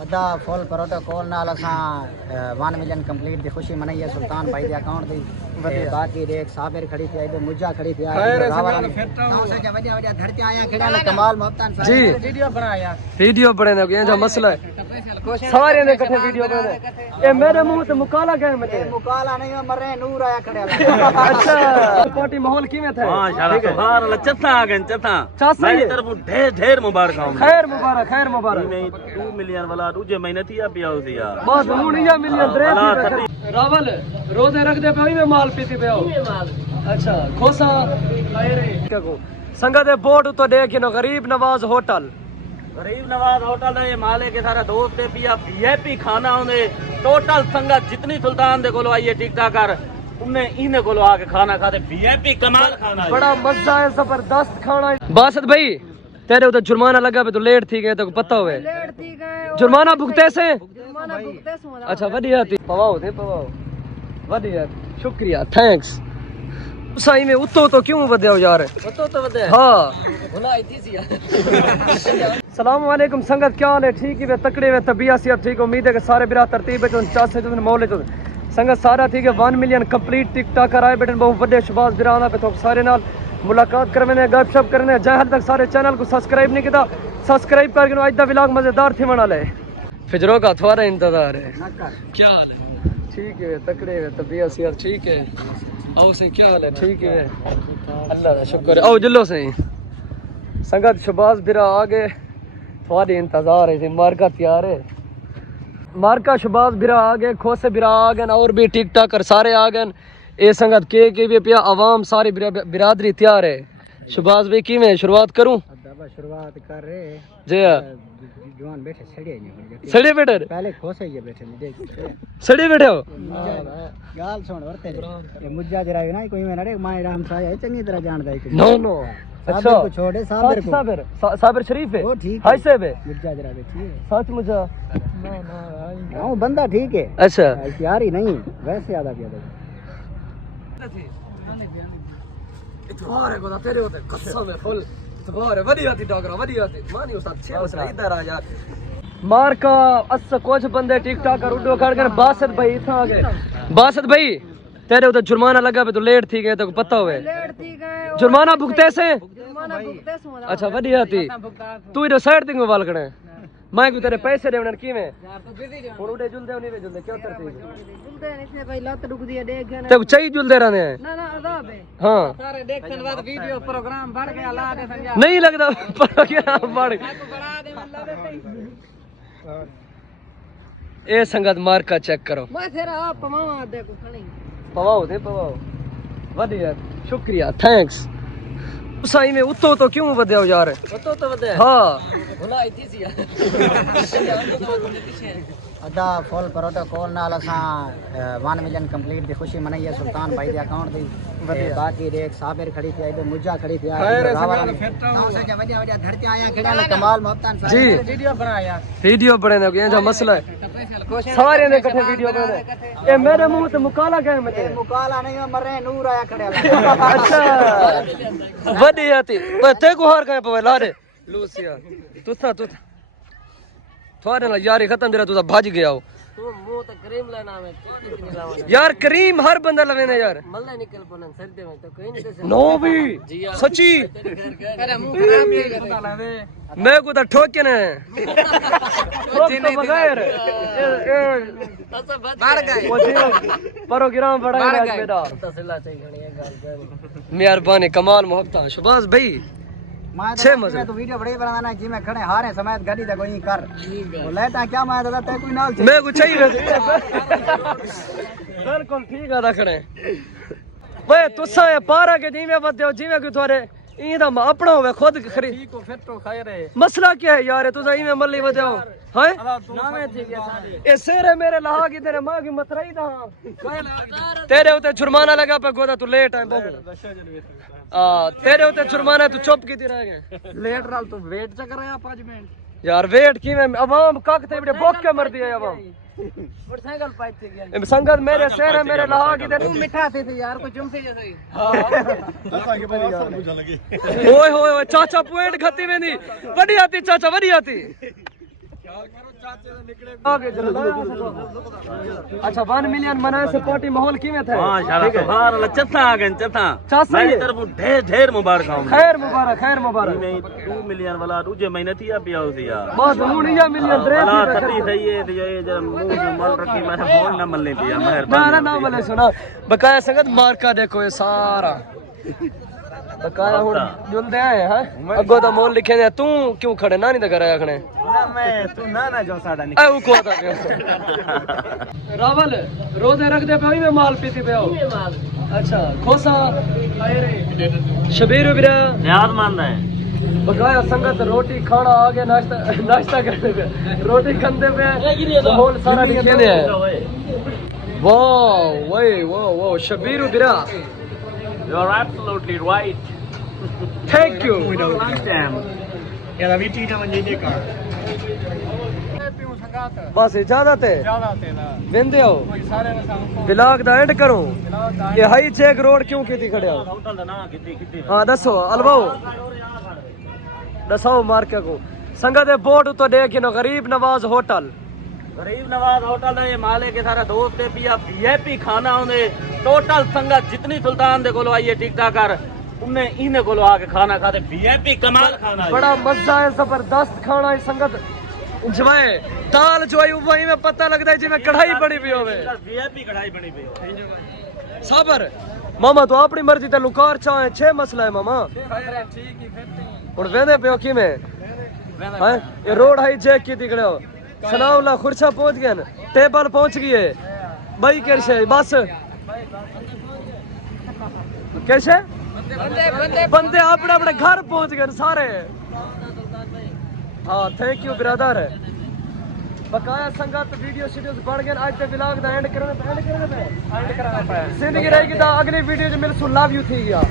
अदा full protocol नाल असां 1 मिलियन कंप्लीट दी खुशी मनाई है सुल्तान भाई दे अकाउंट दी बाकी देख साबिर खड़ी थी इधर मुज्जा खड़ी थी रावल से जब वड्या वड्या धरती आया खड़ा कमाल मोहब्बत जी वीडियो बनाने को जो मसला है सारे ने इकट्ठे वीडियो बनाने ए मेरे मुंह ते मुकाला गए मते मुकाला नहीं मरे नूर आया खड़ा अच्छा पार्टी माहौल किवें था माशाल्लाह सुभान अल्लाह चथा आ गए चथा मेरी तरफ ढेर ढेर मुबारक खैर मुबारक 2 मिलियन वाला दूजे महीने थी पिया होती यार बस हुन या मिलियन दे रावल रोजे रख दे पे में माल पीती पे अच्छा खोसा क्या को संगत दे बोर्ड तो देख नो गरीब नवाज होटल ये माले के सारा दोस्त दे पिया वीआईपी खाना होंदे टोटल संगत जितनी सुल्तान दे कोलो आई है ठीक ठाक कर उन्हें इने कोलो आके खाना खाते वीआईपी कमाल खाना बड़ा मजा है जबरदस्त खाना बासत भाई तेरे उधर जुर्माना लगा पे तो लेट थी गए तो पता हुए जुर्माना भुगते से अच्छा बढ़िया थी पवाओ बढ़िया शुक्रिया थैंक्स साई में उतो तो क्यों बदया यार उतो तो बदया हां बुलाई थी सी अस्सलाम वालेकुम संगत क्या हाल है ठीक है तकड़े वे तबियत से ठीक उम्मीद है कि सारे बिरा तरतीब है जो 4 से मौले तो संगत सारा ठीक है 1 मिलियन कंप्लीट टिकटॉक आए बेटन बहुत बड़े शबाज बिराना पे तो सारे नाल मुलाकात करने गपशप करने जहां हाल तक सारे चैनल को सब्सक्राइब नहीं किया सब्सक्राइब करके आज दा व्लॉग मजेदार थी बना ले फिजरो का थोड़ा इंतजार है क्या हाल है ठीक है तकड़े वे तबियत से ठीक है आओ से क्या हाल है ठीक है अल्लाह का शुक्र है आओ जल्लो से संगत शबाज बिरा आ गए थोड़े इंतजार है मार्का तैयार है मार्का शबाज बिरा आ गए खोसे बिरा आ गए और भी टिक टाकर सारे आ गए ए संगत के भी पिया आवाम सारी बिरादरी तैयार है शबाज भाई की मैं शुरुआत करूं शुरुआत कर रहे जी जवान बैठे सड़े बैठे पहले खोसे ही बैठे देख सड़े बैठे हो गाल सुन वरते ये मुज्जा जरा ना कोई में नड़े मां राम सा है चंगी तरह जानदा है नो अच्छा को छोड़े साबिर शरीफ है वो ठीक हाय साहब है मुज्जा जरा बैठी है सच मुझा ना बंदा ठीक है अच्छा तैयार ही नहीं वैसे ज्यादा किया इतवार है गोदा तेरे होते कसम है फुल इतवार है बढ़िया थी डॉगरा बढ़िया थी मानी उस्ताद 6 मसला इधर आ यार मार का अस कुछ बंदे टिक टाक कर उडो कर बासत भाई इथा आ गए बासत भाई तेरे उधर जुर्माना लगा पे तो लेट थी गए तो पता हुए जुर्माना भुगते से अच्छा बढ़िया थी तू इधर साइड थिंग मोबाइल कड़े मैं को तेरे पैसे देवण की में और उड़े जुलदे नहीं जुलदे क्या करते जुलदे नहीं भाई लत रुक दिया देख गए तो चाहिए जुलदे रहने ना अदाब है हां सारे देखने बाद वीडियो प्रोग्राम बढ़ गया ला दे संजा नहीं लगता प्रोग्राम बढ़ गया बढ़ा दे मतलब ए संगत मार का चेक करो मैं तेरा आप पवाओ देखो खणी पवाओ बढ़िया शुक्रिया थैंक्स साई में उतो तो क्यों बदया यार उतो तो बदया हां बुलाई थी सी अदा फुल प्रोटोकॉल नाल असां 1 मिलियन कंप्लीट दी खुशी मनाई है सुल्तान भाई दे अकाउंट दी बाकी देख साबिर खड़ी थी इधर मुज्जा खड़ी थी रावल से जब वड्या वड्या धरती आया खड़ा कमाल मोहब्बत जी वीडियो बनाने को जो मसला है सारे ने इकट्ठे वीडियो बनाने ए मेरे मुंह ते मुकाला गए मते मुकाला नहीं मरे नूर आया खड़ा अच्छा बढ़िया थी ते को हार गए पवे ला दे लूसिया तू थोड़े ना यार खत्म जरा तू भाज गया हो मुंह ते क्रीम लेना में यार क्रीम हर बंदा लवे ना यार मल्ले निकल पनन सर्दे में तो कोई नहीं नो भी सच्ची अरे मुंह खराब नहीं पता लवे मैं को तो ठोके ने ठोक तो बगैर बढ़ गए प्रोग्राम बड़ा है मेरा तसला चाहिए गणी गाल मेहरबानी कमाल मोहब्बत शबाज भाई छे मजे तो वीडियो बड़ी बनाना जी में खड़े हारे समेत गाड़ी दे कोई कर लेटा क्या मैं दादा ते कोई नाल मैं कुछ चाहिए बिल्कुल ठीक है रखने वे तुसा पारा के जी में बदे जी में कि थोड़े इदा अपना होवे खुद खरीद ठीक हो फिर तो खाए रहे मसला क्या है यार तुसा ई में मल्ली बजाओ हैं नामे ठीक है ए सेरे मेरे लहा की तेरे मां की मतराई दा तेरे उते जुर्माना लगा पे गोदा तू लेट है बहुत तेरे उते जुर्माना तू चुप की रह गए लेट नाल तू वेट च कर रहा 5 मिनट यार वेट की में अवाम काक ते बड़े भूख के मर दिए अवाम मोटरसाइकिल पाइप थे गया संगत मेरे शहर है मेरे लहा की तू मिठा थे यार को चुमसे जैसे ही हां असा के बाबा सब बुझा लगी ओए होए चाचा पॉइंट खती वेंदी बड़ी आती चाचा बड़ी आती आगे चलो अच्छा 1 मिलियन मनाए सपोर्टी माहौल किवें थे माशाल्लाह सुभान अल्लाह चथा आ गए चथा चाचा मेरी ये। तरफ ढेर ढेर मुबारक खैर मुबारक नहीं 2 मिलियन वाला दूजे महीने थी अब पिया होती यार बस हूं नहीं मिलियन रे वाला थी सही है ये जरा मुंह जो मल रखी मैंने फोन न मलने दिया मेहरबानी ना मले सुना बकाया संगत मार्का देखो ये सारा बकाया हुन जुलदे आए हैं अगो तो मोल लिखे दे तू क्यों खड़े ना नहीं कर आया खने ना मैं तू ना जो साडा ए ऊ को था रावल रोजे रख दे पे में माल पीती पे माल अच्छा खोसा शबीर बिरा याद मान रहे हैं बकाया संगत रोटी खाना आगे नाश्ता करने पे रोटी खाते पे माहौल सारा लिखे दे वाह शबीर बिरा You are absolutely right. Thank you यार अभी टीना मंजे दे का बस इजाजत है ना वेंदे हो सारे ब्लॉग दा एंड करो ये हाई चेक रोड क्यों कीती खड़े हो होटल दा ना कितनी हां दसो अलवाओ दसो मार्के को संगत दे बोर्ड तो देखिनो गरीब नवाज होटल गरीब नवाज होटल है ये माले के सारा दोस्त है पिया वीआईपी खाना होने टोटल संगत जितनी सुल्तान दे कोलो आई है ठीक ठाक कर उन्हें इन्हें कोलो आके खाना खाते वीआईपी कमाल खाना है बड़ा मजा है जबरदस्त खाना है संगत इंजॉय दाल जो है वही में पता लगता है जिਵੇਂ कढ़ाई बनी भी होवे वीआईपी कढ़ाई बनी पई साबर मामा तो अपनी मर्जी ते लुकार चाहे 6 मसला है मामा हुन वेंदे पियो किवें हैं ये रोड हाई चेक की दिखड़े हो सनाउल्ला खुर्चा पहुंच गए न टेबल पहुंच गए भाई कैसे बस कैसे बंदे अपने अपने घर पहुंच गए सारे हाँ थैंक यू ब्रदर बकाया संगत वीडियो शेड्यूल्स बढ़ गए आज ते व्लॉग दा एंड करना पे जिंदगी रहेगी तो अगली वीडियो जो मिल सु लव यू थी गया।